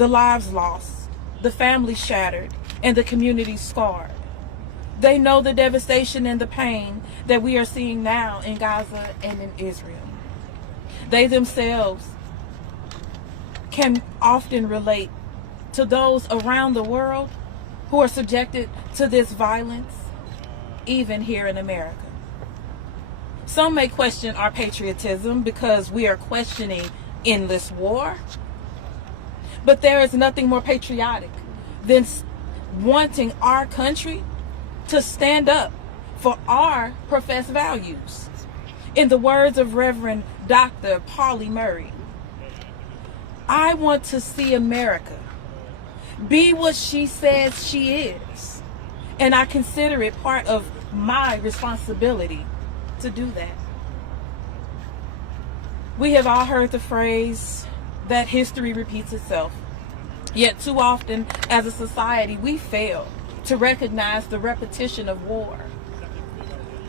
the lives lost, the families shattered, and the communities scarred. They know the devastation and the pain that we are seeing now in Gaza and in Israel. They themselves can often relate to those around the world who are subjected to this violence, even here in America. Some may question our patriotism because we are questioning endless war. But there is nothing more patriotic than wanting our country to stand up for our professed values. In the words of Reverend Dr. Polly Murray, I want to see America be what she says she is, and I consider it part of my responsibility to do that. We have all heard the phrase that history repeats itself, yet too often as a society we fail to recognize the repetition of war.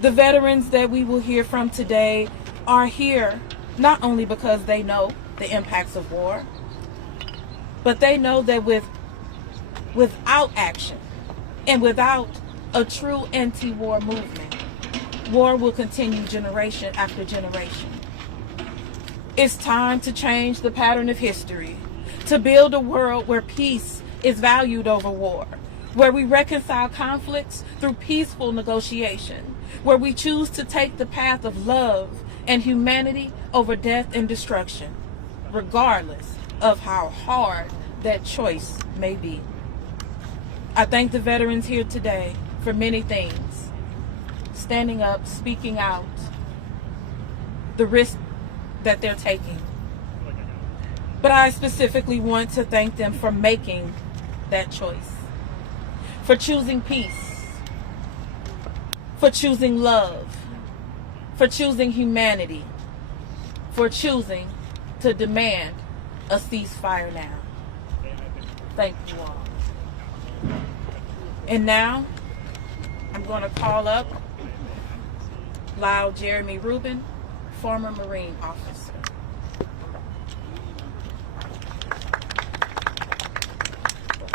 The veterans that we will hear from today are here not only because they know the impacts of war, but they know that without action and without a true anti-war movement, war will continue generation after generation. It's time to change the pattern of history, to build a world where peace is valued over war, where we reconcile conflicts through peaceful negotiation, where we choose to take the path of love and humanity over death and destruction, regardless of how hard that choice may be. I thank the veterans here today for many things: standing up, speaking out, the risk that they're taking. But I specifically want to thank them for making that choice, for choosing peace, for choosing love, for choosing humanity, for choosing to demand a ceasefire now. Thank you all. And now, I'm going to call up Lyle Jeremy Rubin, former Marine officer.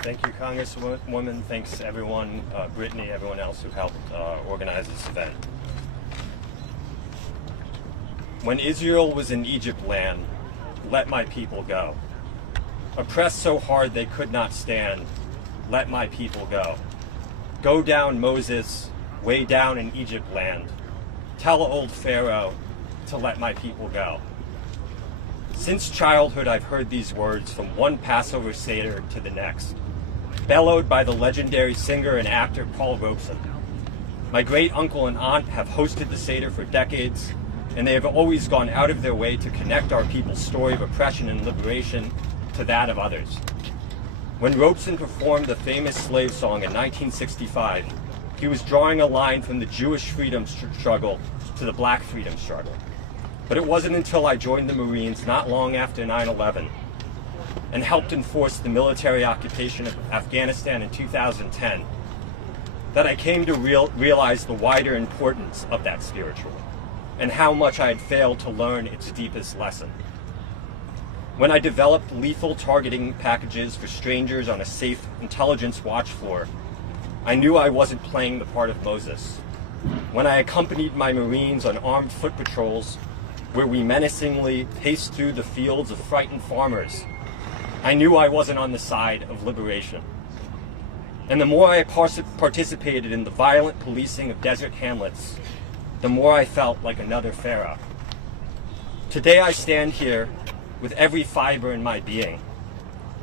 Thank you, Congresswoman. Thanks, everyone, Brittany, everyone else who helped organize this event. When Israel was in Egypt land, let my people go. Oppressed so hard they could not stand, let my people go. Go down, Moses, way down in Egypt land. Tell old Pharaoh to let my people go. Since childhood, I've heard these words from one Passover Seder to the next, bellowed by the legendary singer and actor Paul Robeson. My great uncle and aunt have hosted the Seder for decades, and they have always gone out of their way to connect our people's story of oppression and liberation to that of others. When Robeson performed the famous slave song in 1965, he was drawing a line from the Jewish freedom struggle to the Black freedom struggle. But it wasn't until I joined the Marines not long after 9/11 and helped enforce the military occupation of Afghanistan in 2010 that I came to realize the wider importance of that spiritual and how much I had failed to learn its deepest lesson. When I developed lethal targeting packages for strangers on a safe intelligence watch floor, I knew I wasn't playing the part of Moses. When I accompanied my Marines on armed foot patrols where we menacingly paced through the fields of frightened farmers, I knew I wasn't on the side of liberation. And the more I participated in the violent policing of desert hamlets, the more I felt like another Pharaoh. Today I stand here with every fiber in my being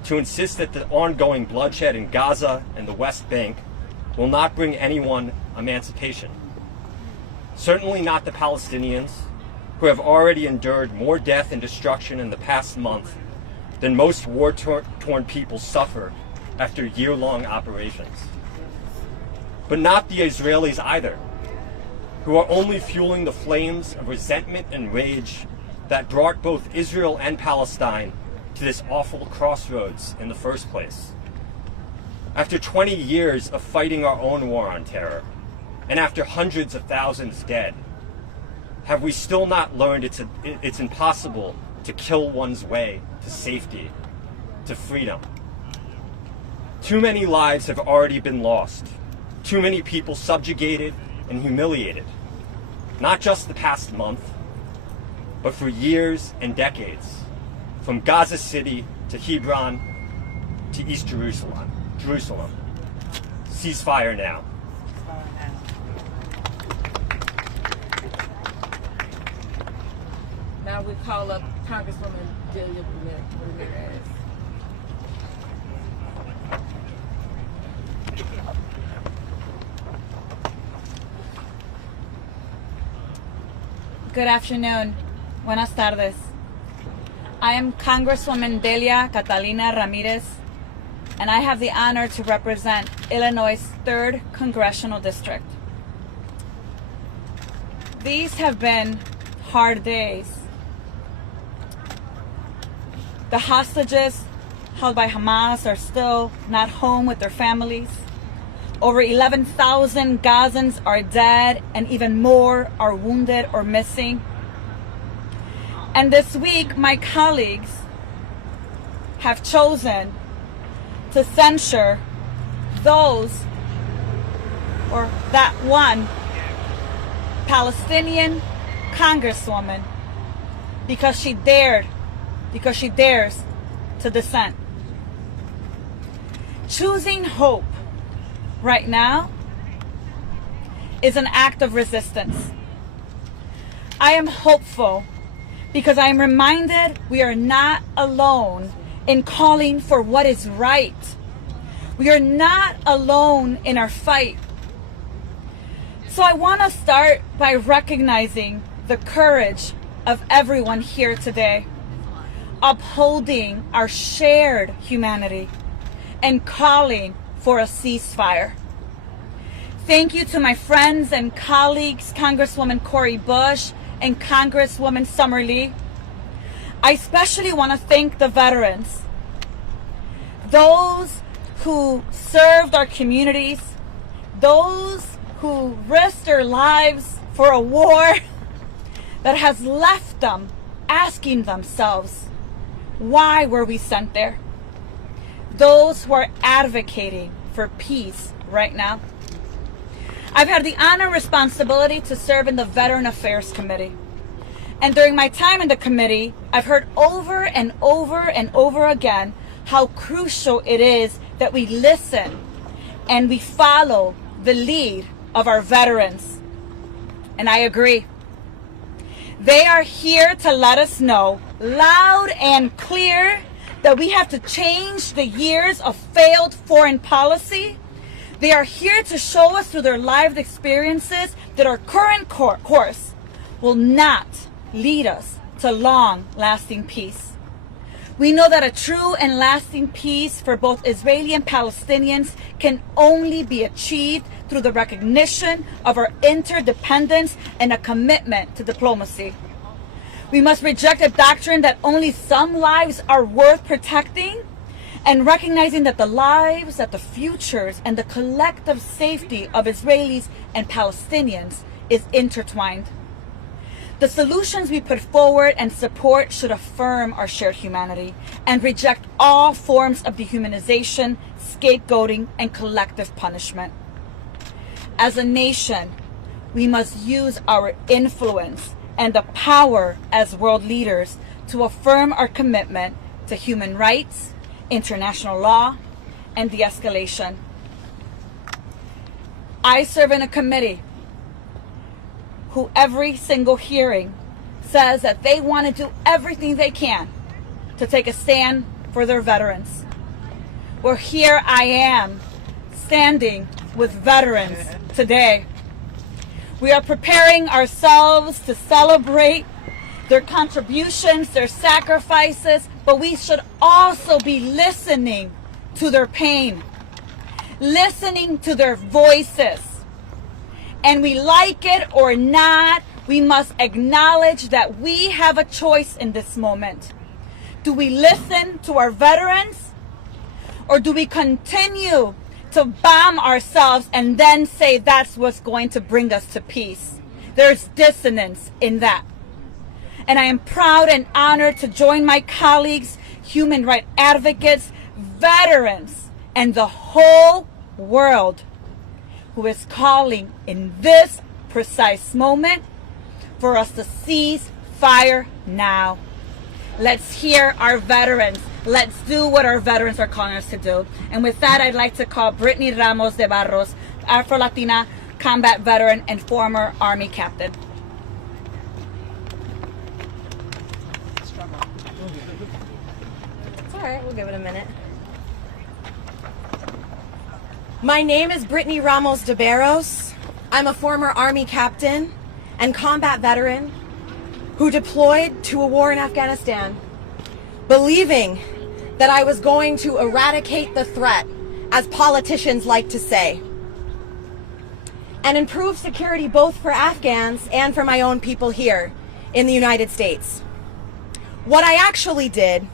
to insist that the ongoing bloodshed in Gaza and the West Bank will not bring anyone emancipation. Certainly not the Palestinians, who have already endured more death and destruction in the past month than most war-torn people suffer after year-long operations. But not the Israelis either, who are only fueling the flames of resentment and rage that brought both Israel and Palestine to this awful crossroads in the first place. After 20 years of fighting our own war on terror, and after hundreds of thousands dead, have we still not learned it's impossible to kill one's way to safety, to freedom, Too many lives have already been lost. Too many people subjugated and humiliated. Not just the past month, but for years and decades. From Gaza City to Hebron to East Jerusalem. Ceasefire now. Now we call up Congresswoman Delia Ramirez. Good afternoon. Buenas tardes. I am Congresswoman Delia Catalina Ramirez, and I have the honor to represent Illinois' 3rd Congressional District. These have been hard days. The hostages held by Hamas are still not home with their families. Over 11,000 Gazans are dead, and even more are wounded or missing. And this week, my colleagues have chosen to censure those, or that one, Palestinian Congresswoman because she dares to dissent. Choosing hope right now is an act of resistance. I am hopeful because I am reminded we are not alone in calling for what is right. We are not alone in our fight. So I want to start by recognizing the courage of everyone here today, upholding our shared humanity and calling for a ceasefire. Thank you to my friends and colleagues, Congresswoman Cori Bush and Congresswoman Summer Lee. I especially want to thank the veterans, those who served our communities, those who risked their lives for a war that has left them asking themselves, why were we sent there? Those who are advocating for peace right now. I've had the honor and responsibility to serve in the Veteran Affairs Committee. And during my time in the committee, I've heard over and over and over again how crucial it is that we listen and we follow the lead of our veterans. And I agree. They are here to let us know loud and clear that we have to change the years of failed foreign policy. They are here to show us through their lived experiences that our current course will not lead us to long-lasting peace. We know that a true and lasting peace for both Israeli and Palestinians can only be achieved through the recognition of our interdependence and a commitment to diplomacy. We must reject a doctrine that only some lives are worth protecting, and recognizing that the lives, that the futures, and the collective safety of Israelis and Palestinians is intertwined. The solutions we put forward and support should affirm our shared humanity and reject all forms of dehumanization, scapegoating, and collective punishment. As a nation, we must use our influence and the power as world leaders to affirm our commitment to human rights, international law, and de-escalation. I serve in a committee who every single hearing says that they want to do everything they can to take a stand for their veterans. Well, here I am standing with veterans today. We are preparing ourselves to celebrate their contributions, their sacrifices, but we should also be listening to their pain, listening to their voices. And we like it or not, we must acknowledge that we have a choice in this moment. Do we listen to our veterans, or do we continue to bomb ourselves and then say that's what's going to bring us to peace? There's dissonance in that. And I am proud and honored to join my colleagues, human rights advocates, veterans, and the whole world who is calling in this precise moment for us to cease fire now. Let's hear our veterans. Let's do what our veterans are calling us to do. And with that, I'd like to call Brittany Ramos de Barros, Afro-Latina combat veteran and former Army captain. It's all right, we'll give it a minute. My name is Brittany Ramos de Barros. I'm a former Army captain and combat veteran who deployed to a war in Afghanistan, believing that I was going to eradicate the threat, as politicians like to say, and improve security both for Afghans and for my own people here in the United States. What I actually did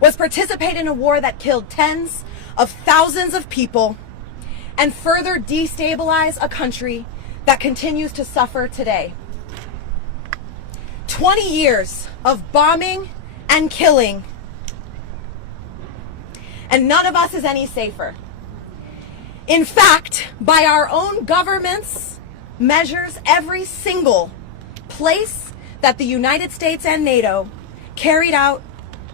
was participate in a war that killed tens of thousands of people and further destabilize a country that continues to suffer today. 20 years of bombing and killing, and none of us is any safer. In fact, by our own government's measures, every single place that the United States and NATO carried out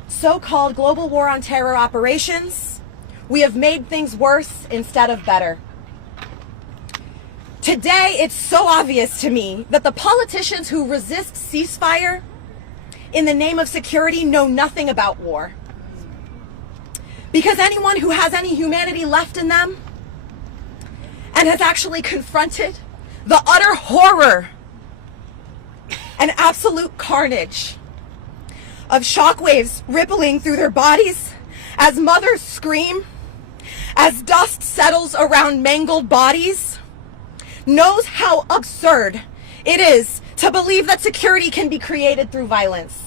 so-called global war on terror operations, we have made things worse instead of better. Today, it's so obvious to me that the politicians who resist ceasefire in the name of security know nothing about war. Because anyone who has any humanity left in them and has actually confronted the utter horror and absolute carnage of shockwaves rippling through their bodies as mothers scream, as dust settles around mangled bodies, knows how absurd it is to believe that security can be created through violence.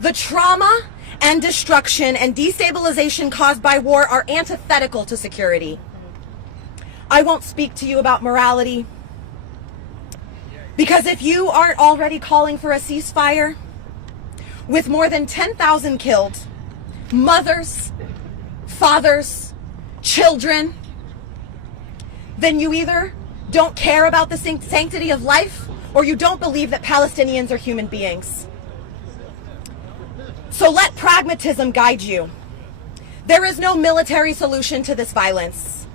The trauma and destruction and destabilization caused by war are antithetical to security. I won't speak to you about morality, because if you aren't already calling for a ceasefire, with more than 10,000 killed, mothers, fathers, children, then you either don't care about the sanctity of life, or you don't believe that Palestinians are human beings. So let pragmatism guide you. There is no military solution to this violence.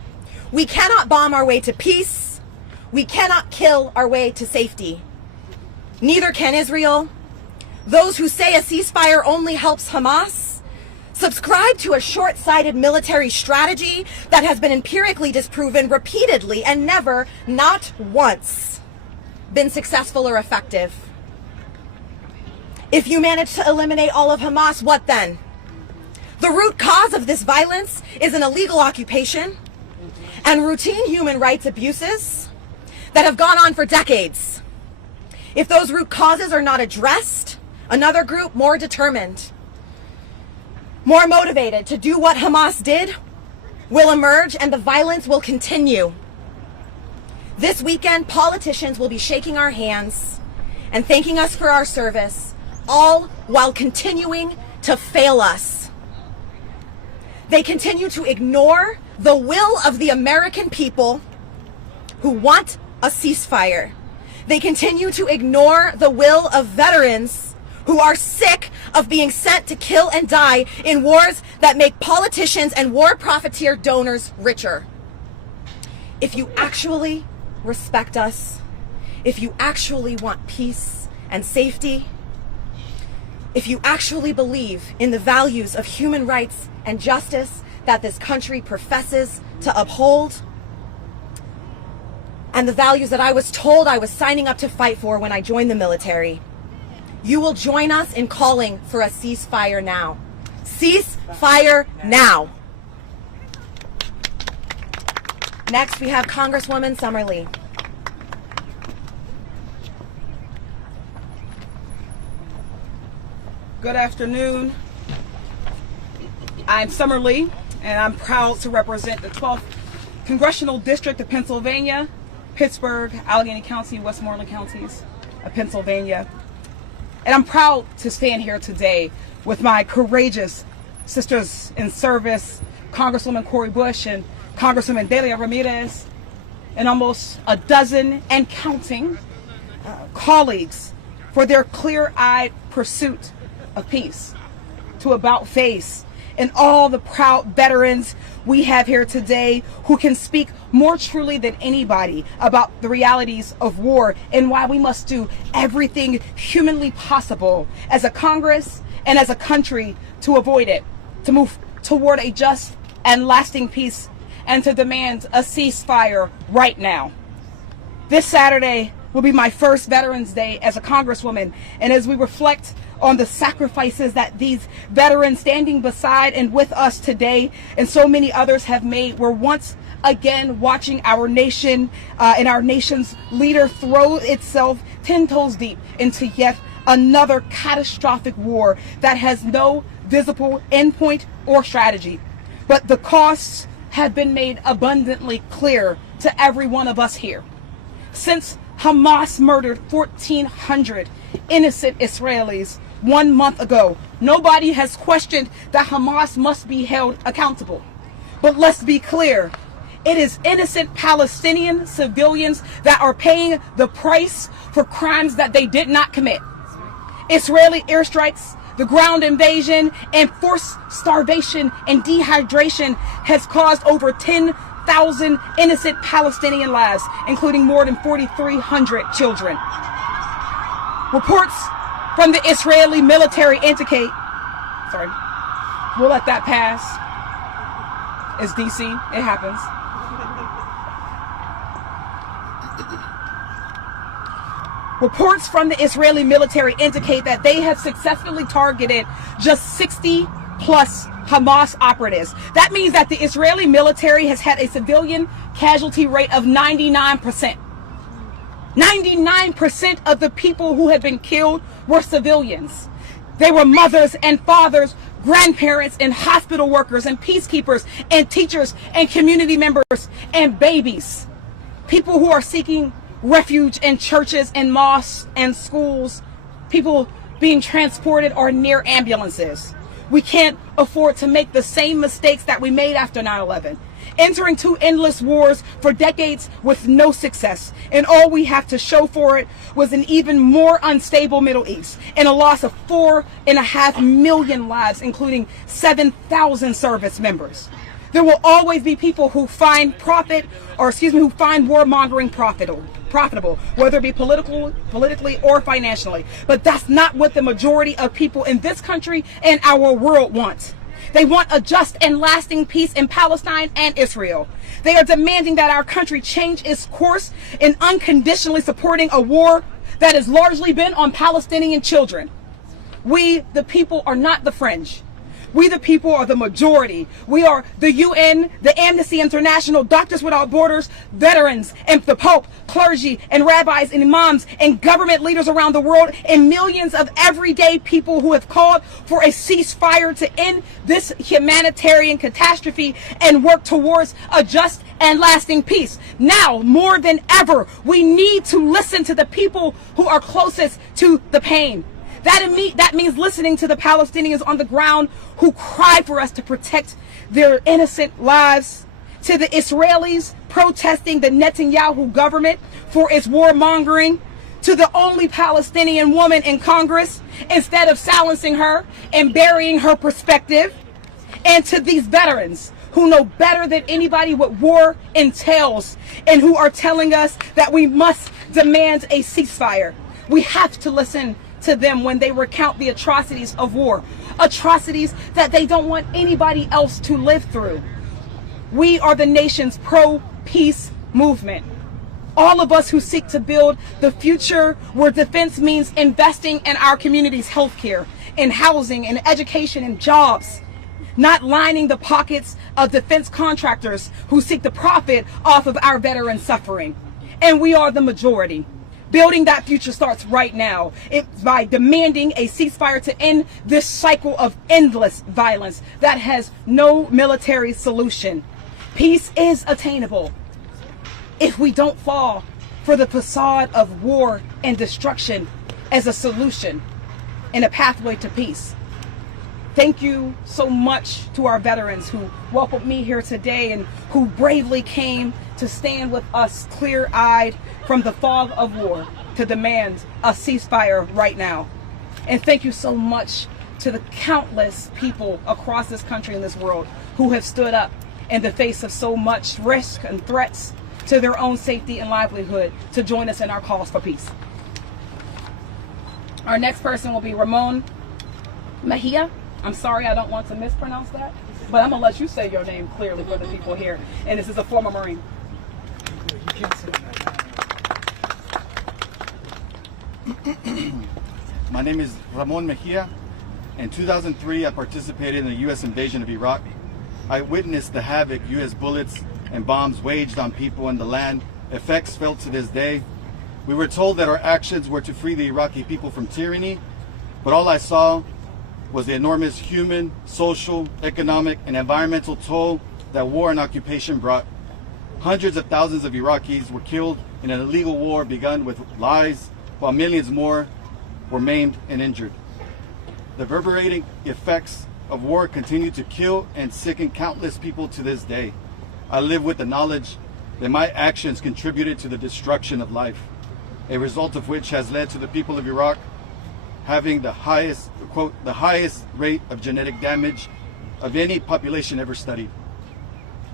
We cannot bomb our way to peace. We cannot kill our way to safety. Neither can Israel. Those who say a ceasefire only helps Hamas subscribe to a short-sighted military strategy that has been empirically disproven repeatedly and never, not once, been successful or effective. If you manage to eliminate all of Hamas, what then? The root cause of this violence is an illegal occupation and routine human rights abuses that have gone on for decades. If those root causes are not addressed, another group more determined, more motivated to do what Hamas did will emerge, and the violence will continue. This weekend, politicians will be shaking our hands and thanking us for our service, all while continuing to fail us. They continue to ignore the will of the American people who want a ceasefire. They continue to ignore the will of veterans who are sick of being sent to kill and die in wars that make politicians and war profiteer donors richer. If you actually respect us, if you actually want peace and safety, if you actually believe in the values of human rights and justice that this country professes to uphold, and the values that I was told I was signing up to fight for when I joined the military, you will join us in calling for a ceasefire now. Ceasefire now. Next, we have Congresswoman Summerlee. Good afternoon. I'm Summerlee, and I'm proud to represent the 12th Congressional District of Pennsylvania, Pittsburgh, Allegheny County, Westmoreland counties of Pennsylvania. And I'm proud to stand here today with my courageous sisters in service, Congresswoman Cori Bush and Congresswoman Delia Ramirez, and almost a dozen and counting colleagues for their clear-eyed pursuit of peace, to About Face, and all the proud veterans we have here today who can speak more truly than anybody about the realities of war and why we must do everything humanly possible as a Congress and as a country to avoid it, to move toward a just and lasting peace, and to demand a ceasefire right now. This Saturday will be my first Veterans Day as a Congresswoman, and as we reflect on the sacrifices that these veterans standing beside and with us today and so many others have made, we're once again watching our nation and our nation's leader throw itself 10 toes deep into yet another catastrophic war that has no visible endpoint or strategy. But the costs have been made abundantly clear to every one of us here. Since Hamas murdered 1,400 innocent Israelis 1 month ago, nobody has questioned that Hamas must be held accountable. But let's be clear, it is innocent Palestinian civilians that are paying the price for crimes that they did not commit. Israeli airstrikes, the ground invasion, and forced starvation and dehydration has caused over 10,000 innocent Palestinian lives, including more than 4,300 children. Reports from the Israeli military indicate, we'll let that pass. It's DC, it happens. Reports from the Israeli military indicate that they have successfully targeted just 60 plus Hamas operatives. That means that the Israeli military has had a civilian casualty rate of 99%. 99% of the people who have been killed were civilians. They were mothers and fathers, grandparents and hospital workers and peacekeepers and teachers and community members and babies. People who are seeking refuge in churches and mosques and schools. People being transported or near ambulances. We can't afford to make the same mistakes that we made after 9/11. Entering two endless wars for decades with no success, and all we have to show for it was an even more unstable Middle East and a loss of 4.5 million lives, including 7,000 service members. There will always be people who find who find warmongering profitable, whether it be politically or financially. But that's not what the majority of people in this country and our world want. They want a just and lasting peace in Palestine and Israel. They are demanding that our country change its course in unconditionally supporting a war that has largely been on Palestinian children. We, the people, are not the fringe. We, the people, are the majority. We are the UN, the Amnesty International, Doctors Without Borders, veterans, and the Pope, clergy, and rabbis, and imams, and government leaders around the world, and millions of everyday people who have called for a ceasefire to end this humanitarian catastrophe and work towards a just and lasting peace. Now, more than ever, we need to listen to the people who are closest to the pain. That means listening to the Palestinians on the ground who cry for us to protect their innocent lives, to the Israelis protesting the Netanyahu government for its warmongering, to the only Palestinian woman in Congress instead of silencing her and burying her perspective, and to these veterans who know better than anybody what war entails and who are telling us that we must demand a ceasefire. We have to listen to them when they recount the atrocities of war, atrocities that they don't want anybody else to live through. We are the nation's pro-peace movement. All of us who seek to build the future where defense means investing in our community's healthcare, in housing, in education, and jobs, not lining the pockets of defense contractors who seek to profit off of our veterans' suffering. And we are the majority. Building that future starts right now. It's by demanding a ceasefire to end this cycle of endless violence that has no military solution. Peace is attainable if we don't fall for the facade of war and destruction as a solution and a pathway to peace. Thank you so much to our veterans who welcomed me here today and who bravely came to stand with us clear-eyed from the fog of war to demand a ceasefire right now. And thank you so much to the countless people across this country and this world who have stood up in the face of so much risk and threats to their own safety and livelihood to join us in our cause for peace. Our next person will be Ramon Mejia. I'm sorry, I don't want to mispronounce that, but I'm gonna let you say your name clearly for the people here. And this is a former Marine. My name is Ramon Mejia. In 2003, I participated in the U.S. invasion of Iraq. I witnessed the havoc U.S. bullets and bombs waged on people and the land, effects felt to this day. We were told that our actions were to free the Iraqi people from tyranny, but all I saw was the enormous human, social, economic, and environmental toll that war and occupation brought. Hundreds of thousands of Iraqis were killed in an illegal war begun with lies, while millions more were maimed and injured. The reverberating effects of war continue to kill and sicken countless people to this day. I live with the knowledge that my actions contributed to the destruction of life, a result of which has led to the people of Iraq having the highest, quote, the highest rate of genetic damage of any population ever studied.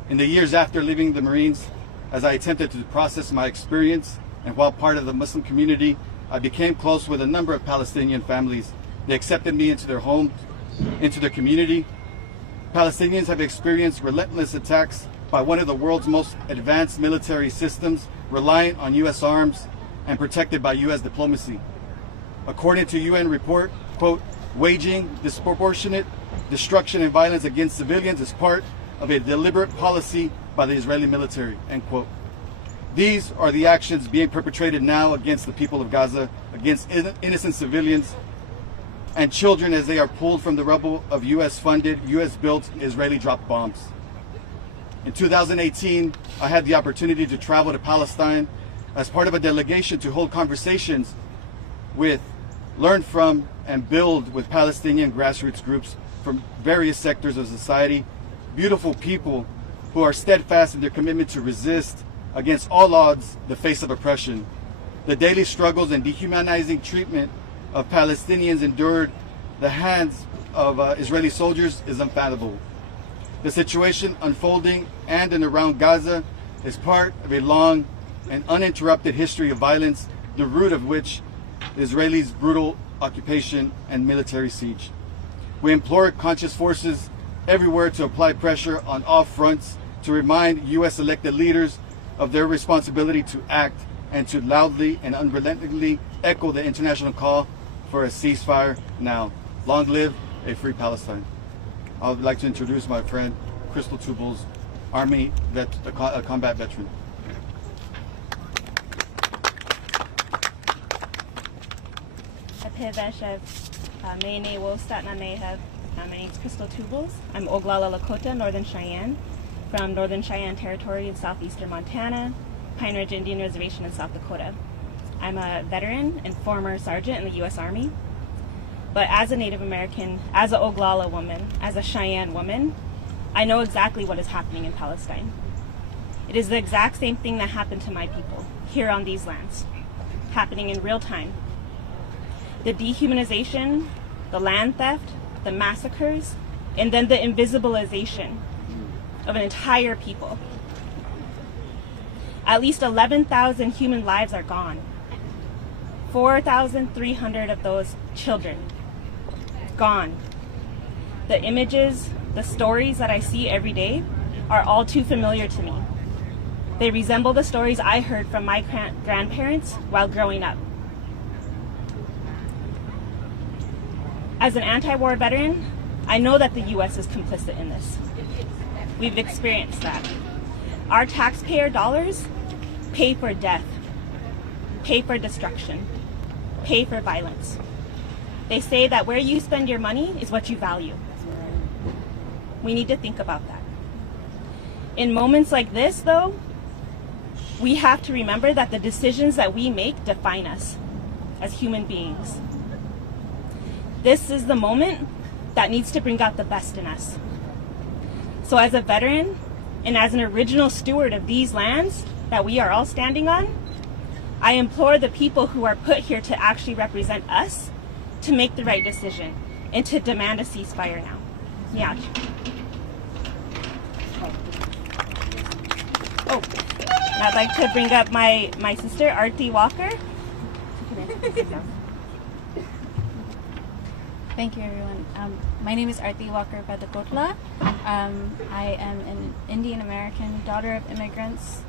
In the years after leaving the Marines, as I attempted to process my experience, and while part of the Muslim community, I became close with a number of Palestinian families. They accepted me into their home, into their community. Palestinians have experienced relentless attacks by one of the world's most advanced military systems, reliant on U.S. arms and protected by U.S. diplomacy. According to UN report, quote, waging disproportionate destruction and violence against civilians is part of a deliberate policy by the Israeli military, end quote. These are the actions being perpetrated now against the people of Gaza, against innocent civilians and children as they are pulled from the rubble of US-funded, US-built Israeli-dropped bombs. In 2018, I had the opportunity to travel to Palestine as part of a delegation to hold conversations with, learn from, and build with Palestinian grassroots groups from various sectors of society, beautiful people who are steadfast in their commitment to resist against all odds the face of oppression. The daily struggles and dehumanizing treatment of Palestinians endured the hands of Israeli soldiers is unfathomable. The situation unfolding and and around Gaza is part of a long and uninterrupted history of violence, the root of which is Israelis' brutal occupation and military siege. We implore conscious forces everywhere to apply pressure on all fronts to remind U.S. elected leaders of their responsibility to act and to loudly and unrelentingly echo the international call for a ceasefire now. Long live a free Palestine. I would like to introduce my friend, Crystal Tubles, Army combat veteran. My name is Crystal Tubles. I'm Oglala Lakota, Northern Cheyenne, from Northern Cheyenne Territory in southeastern Montana, Pine Ridge Indian Reservation in South Dakota. I'm a veteran and former sergeant in the U.S. Army. But as a Native American, as an Oglala woman, as a Cheyenne woman, I know exactly what is happening in Palestine. It is the exact same thing that happened to my people here on these lands, happening in real time. The dehumanization, the land theft, the massacres, and then the invisibilization of an entire people. At least 11,000 human lives are gone. 4,300 of those children gone. The images, the stories that I see every day are all too familiar to me. They resemble the stories I heard from my grandparents while growing up. As an anti-war veteran, I know that the U.S. is complicit in this. We've experienced that. Our taxpayer dollars pay for death, pay for destruction, pay for violence. They say that where you spend your money is what you value. We need to think about that. In moments like this, though, we have to remember that the decisions that we make define us as human beings. This is the moment that needs to bring out the best in us. So as a veteran and as an original steward of these lands that we are all standing on, I implore the people who are put here to actually represent us to make the right decision and to demand a ceasefire now. Yeah. Oh, and I'd like to bring up my sister, Arti Walker. Thank you, everyone. My name is Arti Walker Badakotla. I am an Indian American, daughter of immigrants,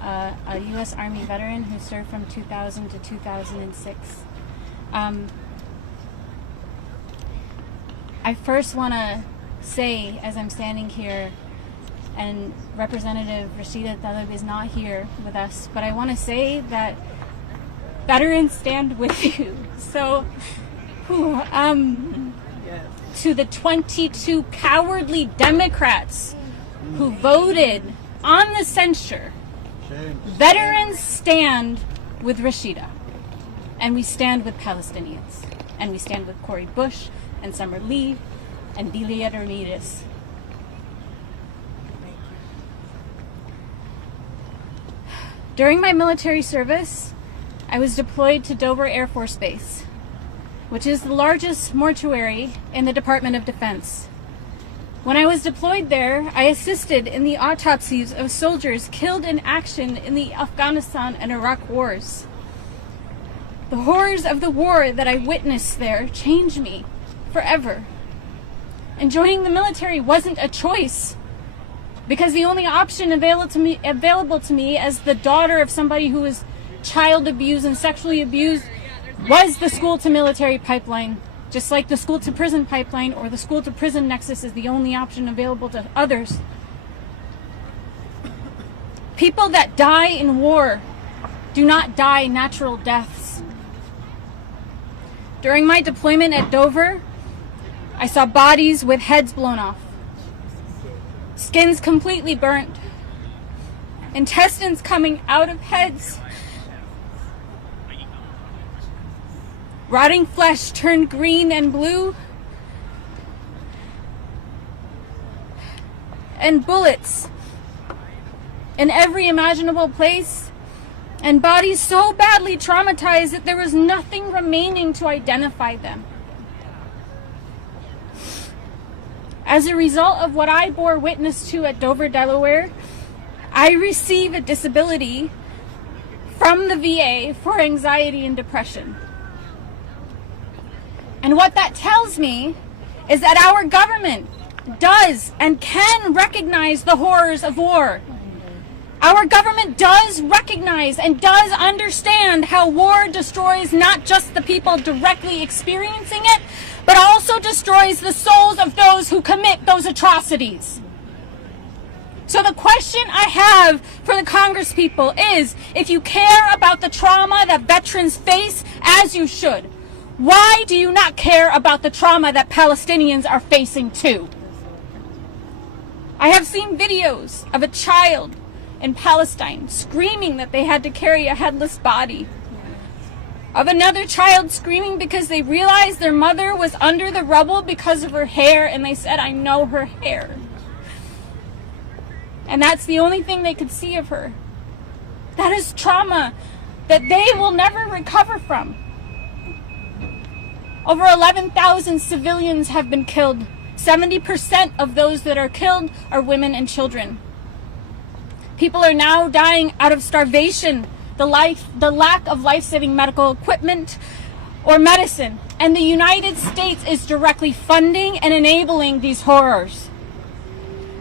a U.S. Army veteran who served from 2000 to 2006. I first want to say, as I'm standing here, and Representative Rashida Tlaib is not here with us, but I want to say that veterans stand with you. So, to the 22 cowardly Democrats who voted on the censure, veterans stand with Rashida, and we stand with Palestinians, and we stand with Cori Bush and Summer Lee and Delia Ramirez. During my military service, I was deployed to Dover Air Force Base, which is the largest mortuary in the Department of Defense. When I was deployed there, I assisted in the autopsies of soldiers killed in action in the Afghanistan and Iraq wars. The horrors of the war that I witnessed there changed me forever. And joining the military wasn't a choice, because the only option available to me as the daughter of somebody who was child abused and sexually abused was the school to military pipeline. Just like the school to prison pipeline or the school to prison nexus is the only option available to others. People that die in war do not die natural deaths. During my deployment at Dover, I saw bodies with heads blown off, skins completely burnt, intestines coming out of heads, rotting flesh turned green and blue, and bullets in every imaginable place, and bodies so badly traumatized that there was nothing remaining to identify them. As a result of what I bore witness to at Dover, Delaware, I receive a disability from the VA for anxiety and depression. And what that tells me is that our government does and can recognize the horrors of war. Our government does recognize and does understand how war destroys not just the people directly experiencing it, but also destroys the souls of those who commit those atrocities. So the question I have for the Congress people is, if you care about the trauma that veterans face, as you should, why do you not care about the trauma that Palestinians are facing too? I have seen videos of a child in Palestine screaming that they had to carry a headless body, of another child screaming because they realized their mother was under the rubble because of her hair, and they said, "I know her hair." And that's the only thing they could see of her. That is trauma that they will never recover from. Over 11,000 civilians have been killed. 70% of those that are killed are women and children. People are now dying out of starvation, the lack of life-saving medical equipment or medicine. And the United States is directly funding and enabling these horrors.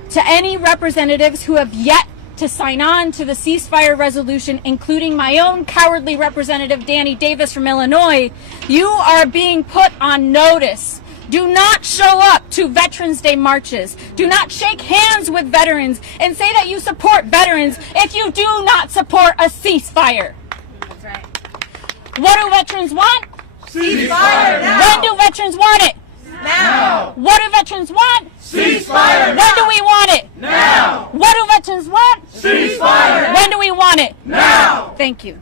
To any representatives who have yet to sign on to the ceasefire resolution, including my own cowardly representative, Danny Davis from Illinois, you are being put on notice. Do not show up to Veterans Day marches. Do not shake hands with veterans and say that you support veterans if you do not support a ceasefire. That's right. What do veterans want? Ceasefire now! When do veterans want it? Now! What do veterans want? Ceasefire When do we want it? now! What do veterans want? Ceasefire When do we want it? now! Thank you.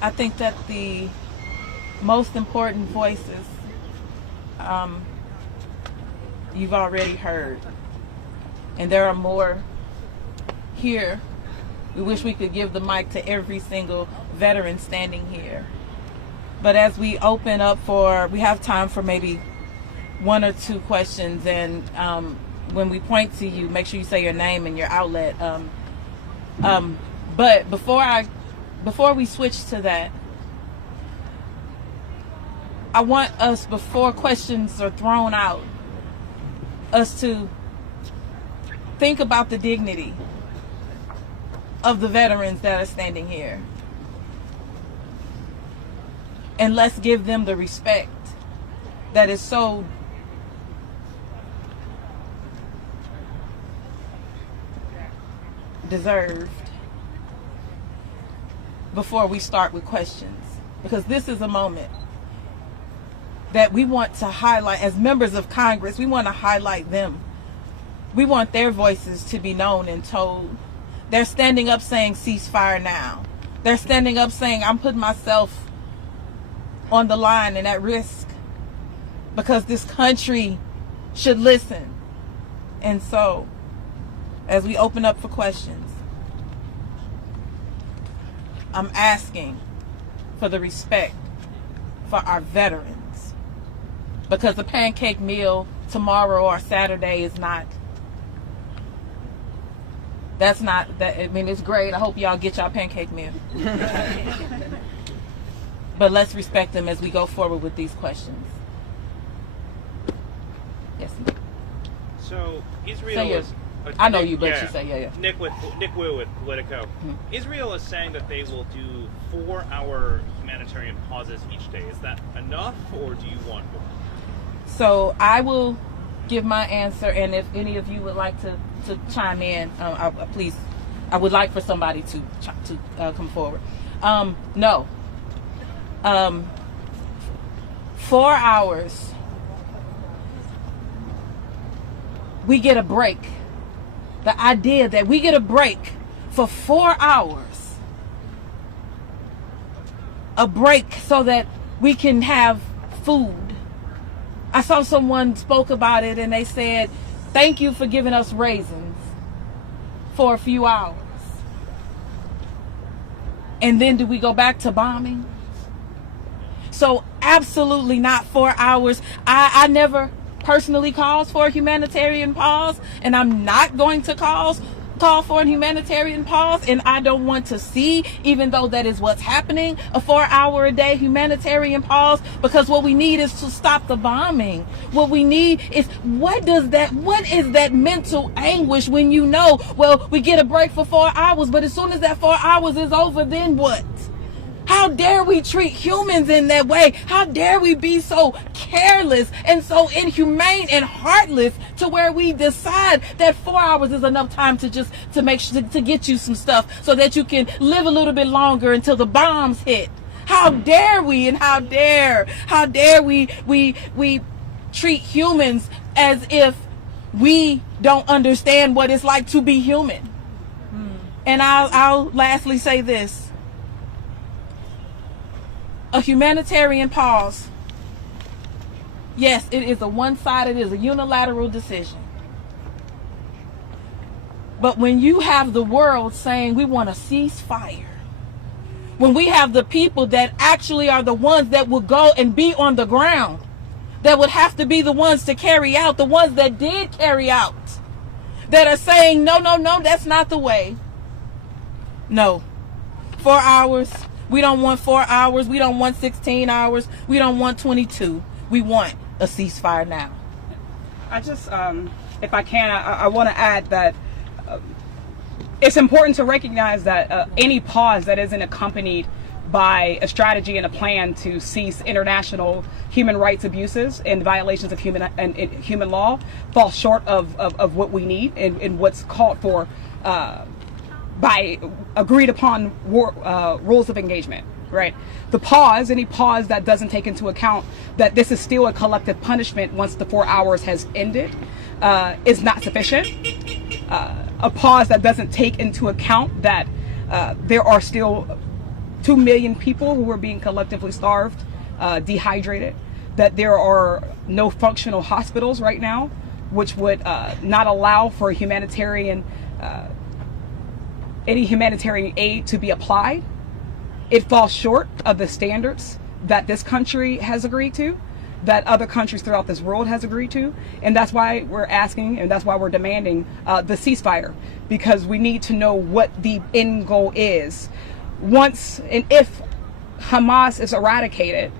I think that the most important voices you've already heard, and there are more here. We wish we could give the mic to every single veteran standing here. But as we open up we have time for maybe 1 or 2 questions, and when we point to you, make sure you say your name and your outlet. But before we switch to that, I want us, before questions are thrown out, us to think about the dignity of the veterans that are standing here. And let's give them the respect that is so deserved before we start with questions. Because this is a moment that we want to highlight. As members of Congress, we want to highlight them. We want their voices to be known and told. They're standing up saying ceasefire now. They're standing up saying I'm putting myself on the line and at risk because this country should listen. And so, as we open up for questions, I'm asking for the respect for our veterans, because the pancake meal tomorrow or Saturday is not, that's not that. I mean, it's great. I hope y'all get y'all pancake meal. But let's respect them as we go forward with these questions. Yes. So Israel is. I know you, but you say yeah. Nick Wu with Politico. Israel is saying that they will do 4-hour humanitarian pauses each day. Is that enough, or do you want more? So I will give my answer, and if any of you would like to chime in, please, I would like for somebody to come forward. No. 4 hours. We get a break. The idea that we get a break for 4 hours. A break so that we can have food. I saw someone spoke about it and they said, thank you for giving us raisins for a few hours. And then do we go back to bombing? So absolutely not 4 hours. I never personally calls for a humanitarian pause, and I'm not going to call for a humanitarian pause, and I don't want to see, even though that is what's happening, a 4-hour-a-day humanitarian pause, because what we need is to stop the bombing. What we need is, what is that mental anguish when you know, well, we get a break for 4 hours, but as soon as that 4 hours is over, then what? How dare we treat humans in that way? How dare we be so careless and so inhumane and heartless to where we decide that 4 hours is enough time to make sure to get you some stuff so that you can live a little bit longer until the bombs hit? How dare we, and how dare we treat humans as if we don't understand what it's like to be human? And I'll lastly say this. A humanitarian pause, yes, it is a one-sided, it is a unilateral decision. But when you have the world saying we want a ceasefire, when we have the people that actually are the ones that will go and be on the ground, that would have to be the ones to carry out, the ones that did carry out, that are saying, no, that's not the way. No. 4 hours. We don't want 4 hours. We don't want 16 hours. We don't want 22. We want a ceasefire now. I just, if I can, I want to add that it's important to recognize that any pause that isn't accompanied by a strategy and a plan to cease international human rights abuses and violations of human law falls short of what we need and what's called for by agreed upon rules of engagement, right? The pause, any pause that doesn't take into account that this is still a collective punishment once the 4 hours has ended, is not sufficient. A pause that doesn't take into account that there are still 2 million people who are being collectively starved, dehydrated, that there are no functional hospitals right now, which would not allow for any humanitarian aid to be applied. It falls short of the standards that this country has agreed to, that other countries throughout this world has agreed to. And that's why we're asking, and that's why we're demanding the ceasefire, because we need to know what the end goal is. Once and if Hamas is eradicated,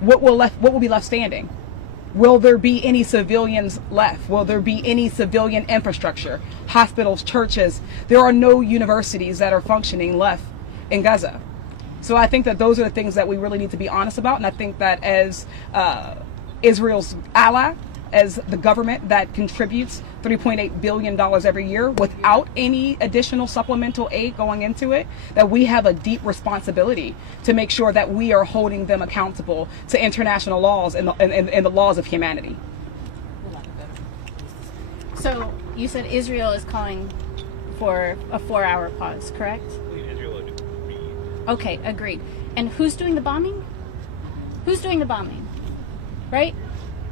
what will be left standing? Will there be any civilians left? Will there be any civilian infrastructure, hospitals, churches? There are no universities that are functioning left in Gaza. So I think that those are the things that we really need to be honest about. And I think that as Israel's ally, as the government that contributes $3.8 billion every year without any additional supplemental aid going into it, that we have a deep responsibility to make sure that we are holding them accountable to international laws and the laws of humanity. So you said Israel is calling for a 4-hour pause, correct? Israel agreed. Okay, agreed. And who's doing the bombing? Who's doing the bombing? Right?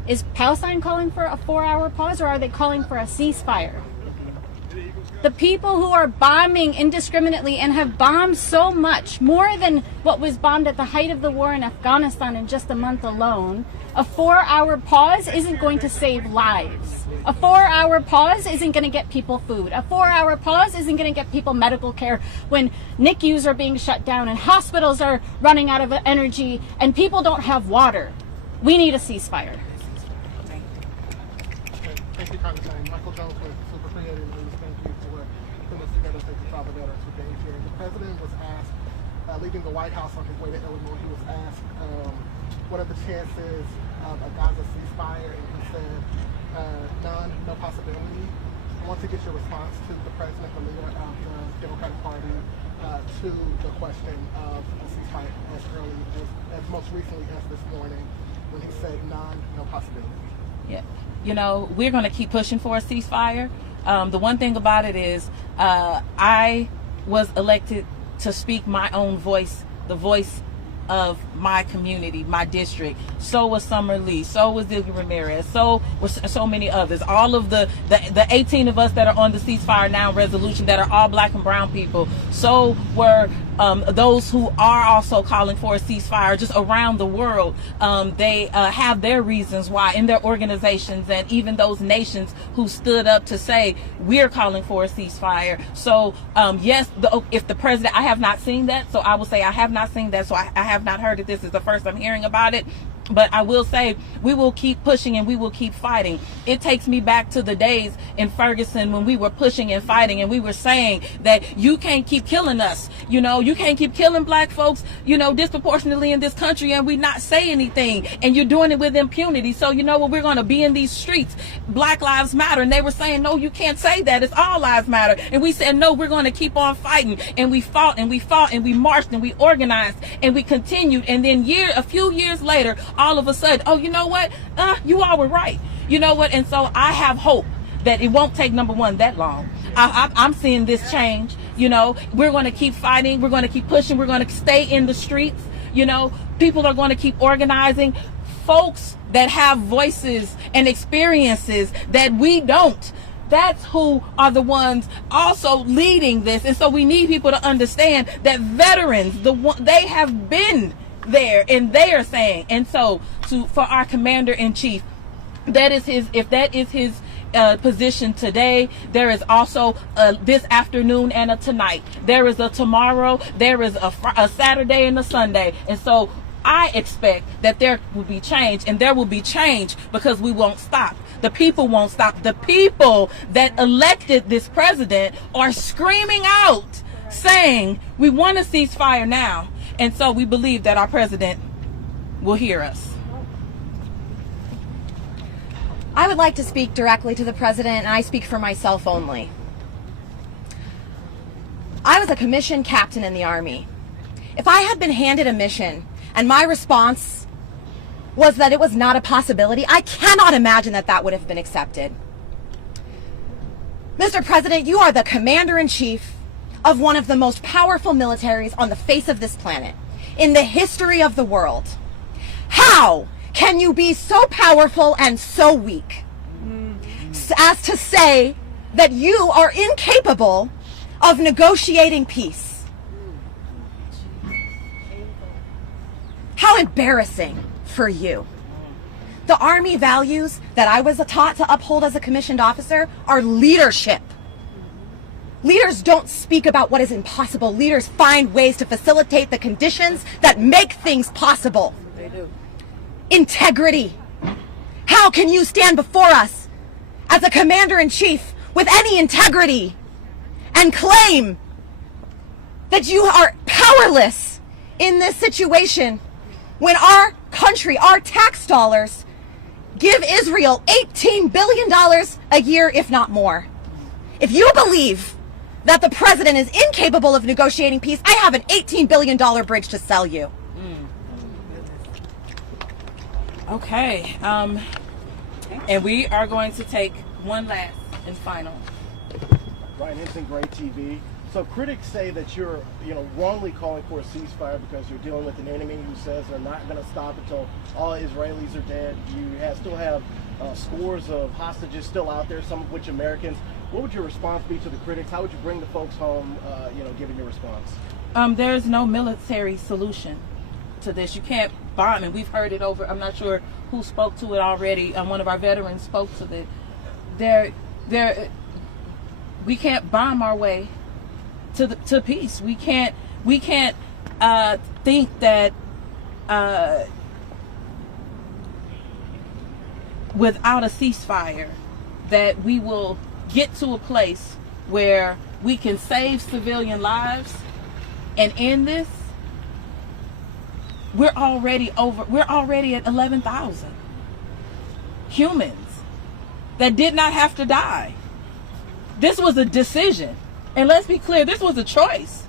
Is Palestine calling for a 4-hour pause, or are they calling for a ceasefire? The people who are bombing indiscriminately and have bombed so much, more than what was bombed at the height of the war in Afghanistan in just a month alone, a 4-hour pause isn't going to save lives. A 4-hour pause isn't going to get people food. A 4-hour pause isn't going to get people medical care when NICUs are being shut down and hospitals are running out of energy and people don't have water. We need a ceasefire. Thank you, Congressman. Michael Jones with Super Creative News. Thank you for putting this together. Thank you for all the veterans who gave here. The president was asked, leaving the White House on his way to Illinois, he was asked, what are the chances of a Gaza ceasefire? And he said, none, no possibility. I want to get your response to the president, the leader of the Democratic Party, to the question of a ceasefire as most recently as this morning, when he said none, no possibility. Yeah. You know, we're going to keep pushing for a ceasefire. The one thing about it is I was elected to speak my own voice, the voice of my community, my district. So was Summer Lee, so was Dilga Ramirez, so was so many others. All of the 18 of us that are on the ceasefire now resolution that are all black and brown people. So were those who are also calling for a ceasefire just around the world. They have their reasons why in their organizations, and even those nations who stood up to say we're calling for a ceasefire. So yes, if the president, I have not seen that, so I will say I have not seen that, so I have not heard it. This is the first I'm hearing about it. But I will say we will keep pushing and we will keep fighting. It takes me back to the days in Ferguson when we were pushing and fighting and we were saying that you can't keep killing us. You know, you can't keep killing black folks, you know, disproportionately in this country, and we not say anything, and you're doing it with impunity. So you know what, we're going to be in these streets. Black lives matter. And they were saying, no, you can't say that. It's all lives matter. And we said, no, we're going to keep on fighting. And we fought and we fought and we marched and we organized and we continued. And then a few years later, all of a sudden, oh, you know what? You all were right. You know what? And so I have hope that it won't take, number one, that long. I'm seeing this change. You know, we're going to keep fighting. We're going to keep pushing. We're going to stay in the streets. You know, people are going to keep organizing. Folks that have voices and experiences that we don't. That's who are the ones also leading this. And so we need people to understand that veterans, they have been there and they are saying. And so for our commander-in-chief, that is his, if that is his position today, there is also this afternoon and a tonight. There is a tomorrow, there is a Saturday and a Sunday. And so I expect that there will be change, and there will be change because we won't stop. The people won't stop. The people that elected this president are screaming out saying we want a ceasefire now. And so we believe that our president will hear us. I would like to speak directly to the president, and I speak for myself only. I was a commissioned captain in the Army. If I had been handed a mission and my response was that it was not a possibility, I cannot imagine that that would have been accepted. Mr. President, you are the commander-in-chief of one of the most powerful militaries on the face of this planet, in the history of the world. How can you be so powerful and so weak as to say that you are incapable of negotiating peace? How embarrassing for you. The Army values that I was taught to uphold as a commissioned officer are leadership. Leaders don't speak about what is impossible. Leaders find ways to facilitate the conditions that make things possible. They do. Integrity. How can you stand before us as a commander-in-chief with any integrity and claim that you are powerless in this situation when our country, our tax dollars, give Israel $18 billion a year, if not more? If you believe that the president is incapable of negotiating peace, I have an $18 billion bridge to sell you. Okay, and we are going to take one last and final. Ryan Henson, Gray TV. So critics say that you're, wrongly calling for a ceasefire because you're dealing with an enemy who says they're not going to stop until all Israelis are dead. You still have scores of hostages still out there, some of which Americans. What would your response be to the critics? How would you bring the folks home, given your response? There's no military solution to this. You can't bomb, and we've heard it over. I'm not sure who spoke to it already. One of our veterans spoke to it. We can't bomb our way to peace. We can't think that without a ceasefire that we will get to a place where we can save civilian lives and end this. We're already at 11,000 humans that did not have to die. This was a decision. And let's be clear, this was a choice.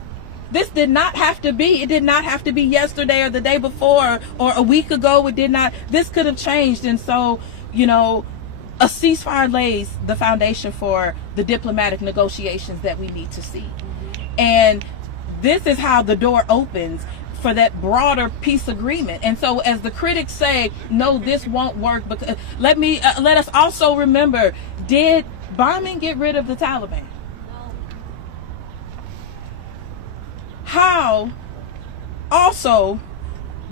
This did not have to be. It did not have to be yesterday or the day before or a week ago. It did not. This could have changed. And so, a ceasefire lays the foundation for the diplomatic negotiations that we need to see. And this is how the door opens for that broader peace agreement. And so as the critics say, no, this won't work, because let us also remember, did bombing get rid of the Taliban? How also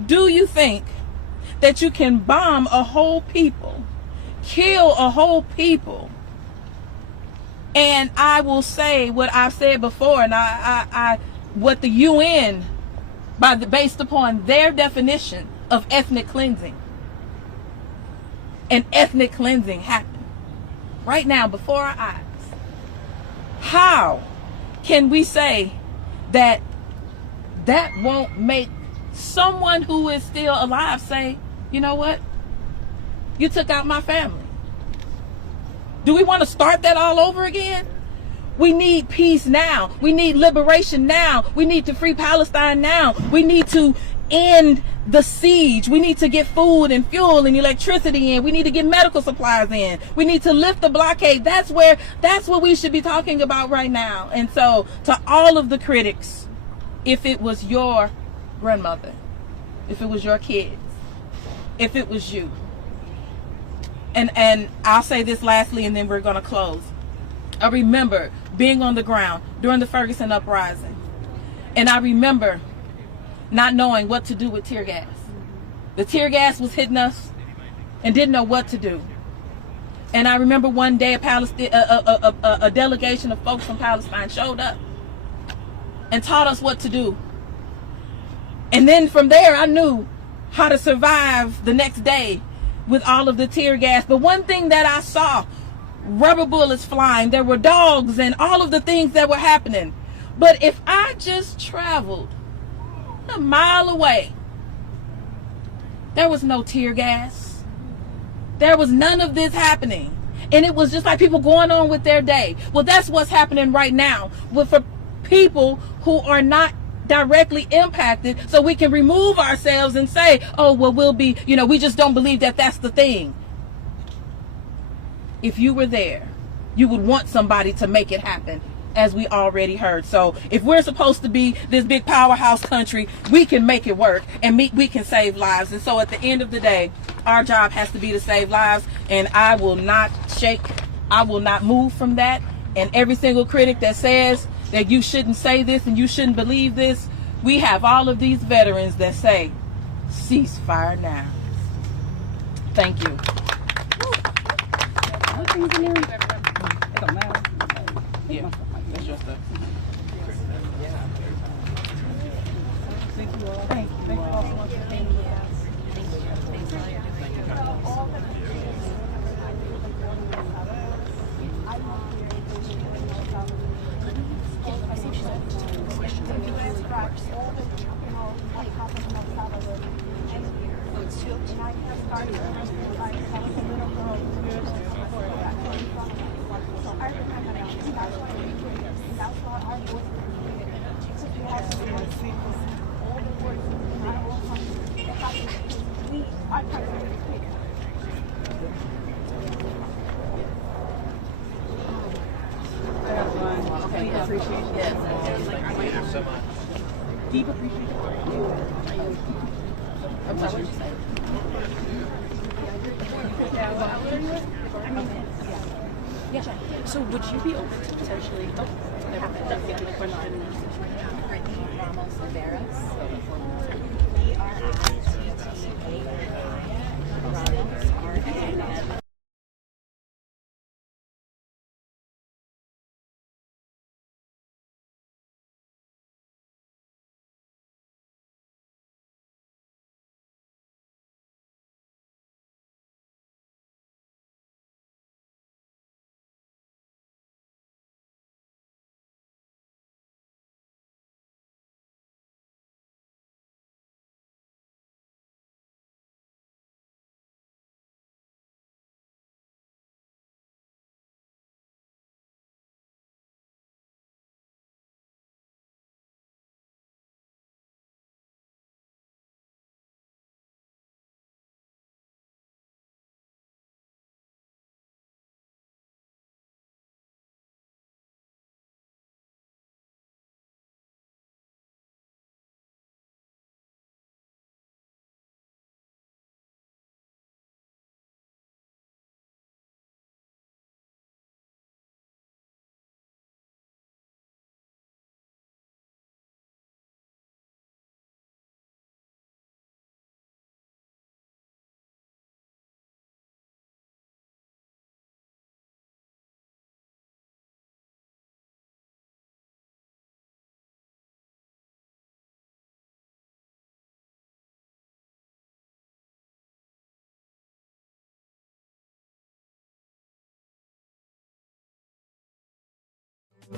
do you think that you can bomb a whole people, kill a whole people? And I will say what I've said before, and what the UN, based upon their definition of ethnic cleansing, and ethnic cleansing happened right now before our eyes. How can we say that won't make someone who is still alive say, you know what? You took out my family. Do we want to start that all over again? We need peace now. We need liberation now. We need to free Palestine now. We need to end the siege. We need to get food and fuel and electricity in. We need to get medical supplies in. We need to lift the blockade. That's what we should be talking about right now. And so to all of the critics, if it was your grandmother, if it was your kids, if it was you, and I'll say this lastly and then we're going to close. I remember being on the ground during the Ferguson uprising, and I remember not knowing what to do with tear gas. The tear gas was hitting us and didn't know what to do. And I remember one day a delegation of folks from Palestine showed up and taught us what to do. And then from there I knew how to survive the next day with all of the tear gas. But one thing that I saw, rubber bullets flying, there were dogs and all of the things that were happening. But if I just traveled a mile away, there was no tear gas. There was none of this happening. And it was just like people going on with their day. Well, that's what's happening right now for people who are not directly impacted, so we can remove ourselves and say, oh, well, we'll be, we just don't believe that that's the thing. If you were there you would want somebody to make it happen, as we already heard. So if we're supposed to be this big powerhouse country, we can make it work, and we can save lives. And so at the end of the day, our job has to be to save lives, and I will not move from that. And every single critic that says that you shouldn't say this and you shouldn't believe this, we have all of these veterans that say, ceasefire now. Thank you. Yeah, that's your stuff. Thank you all. Thank you all so much. Thank you. Deep appreciation. Yeah. So would you be open to potentially getting the question? Ramos Rivera's. We are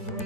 at